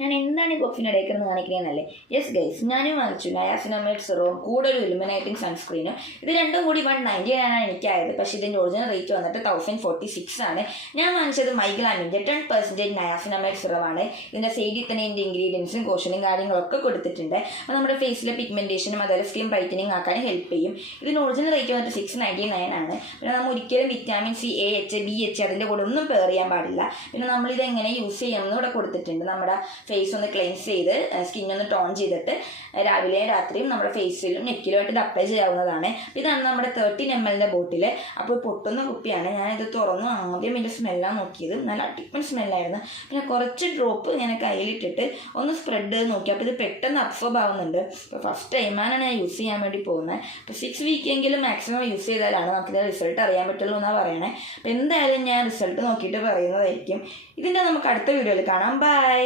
ഞാൻ എന്താണ് ഈ ബോക്സിൻ്റെ ഇടയിൽ കിടന്ന് കാണിക്കുന്നതെന്നല്ലേ? യെസ് ഗൈസ്, ഞാനും വാങ്ങിച്ചു നയാസിനമൈഡ് സിറവും കൂടെ ഒരു ഇലുമിനേറ്റിംഗ് സൺസ്ക്രീനും. ഇത് രണ്ടും കൂടി 199 ആണ് എനിക്കായത്. പക്ഷേ ഇതിൻ്റെ ഒറിജിനൽ റേറ്റ് വന്നിട്ട് 1046 ആണ്. ഞാൻ വാങ്ങിച്ചത് മൈഗ്ലാമിൻ്റെ 10% നയാസിനമൈഡ് സിറവാണ്. ഇതിൻ്റെ സൈഡിൽ തന്നെ ഇതിൻ്റെ ഇൻഗ്രീഡിയൻസും കോഷനും കാര്യങ്ങളൊക്കെ കൊടുത്തിട്ടുണ്ട്. അപ്പോൾ നമ്മുടെ ഫേസിലെ പിഗ്മെൻറ്റേഷനും അതുപോലെ സ്കിൻ ബ്രൈറ്റനിങ് ആക്കാൻ ഹെൽപ്പ് ചെയ്യും. ഇതിൻ്റെ ഒറിജിനൽ റേറ്റ് വന്നിട്ട് 699 ആണ്. പിന്നെ നമ്മൾ ഒരിക്കലും വിറ്റാമിൻ സി, AH, BH അതിൻ്റെ കൂടെ ഒന്നും പെയർ ചെയ്യാൻ പാടില്ല. പിന്നെ നമ്മളിത് എങ്ങനെ യൂസ് ചെയ്യണമെന്ന് ഇവിടെ കൊടുത്തിട്ടുണ്ട്. നമ്മുടെ ഫേസ് ഒന്ന് ക്ലെൻസ് ചെയ്ത് സ്കിന്നൊന്ന് ടോൺ ചെയ്തിട്ട് രാവിലെയും രാത്രിയും നമ്മുടെ ഫേസിലും നെക്കിലുമായിട്ട് ഇത് അപ്ലൈ ചെയ്യാവുന്നതാണ്. ഇതാണ് നമ്മുടെ 13 ml ബോട്ടിൽ. അപ്പോൾ പൊട്ടുന്ന കുപ്പിയാണ്. ഞാനിത് തുറന്നു ആദ്യം ഇതിൻ്റെ സ്മെല്ലാണ് നോക്കിയത്. നല്ല അടിപൊളി സ്മെല്ലായിരുന്നു. പിന്നെ കുറച്ച് ഡ്രോപ്പ് ഇങ്ങനെ കയ്യിലിട്ടിട്ട് ഒന്ന് സ്പ്രെഡ് ചെയ്ത് നോക്കി. അപ്പോൾ ഇത് പെട്ടെന്ന് അബ്സോർബ് ആവുന്നുണ്ട്. അപ്പോൾ ഫസ്റ്റ് ടൈമാണ് ഞാൻ യൂസ് ചെയ്യാൻ വേണ്ടി പോകുന്നത്. അപ്പോൾ 6 വീക്കെങ്കിലും മാക്സിമം യൂസ് ചെയ്താലാണ് നമുക്കിത് റിസൾട്ട് അറിയാൻ പറ്റുള്ളൂ എന്നാണ് പറയണേ. അപ്പോൾ എന്തായാലും ഞാൻ റിസൾട്ട് നോക്കിയിട്ട് പറയുന്നതായിരിക്കും. ഇതിൻ്റെ നമുക്ക് അടുത്ത വീഡിയോയിൽ കാണാം. ബൈ.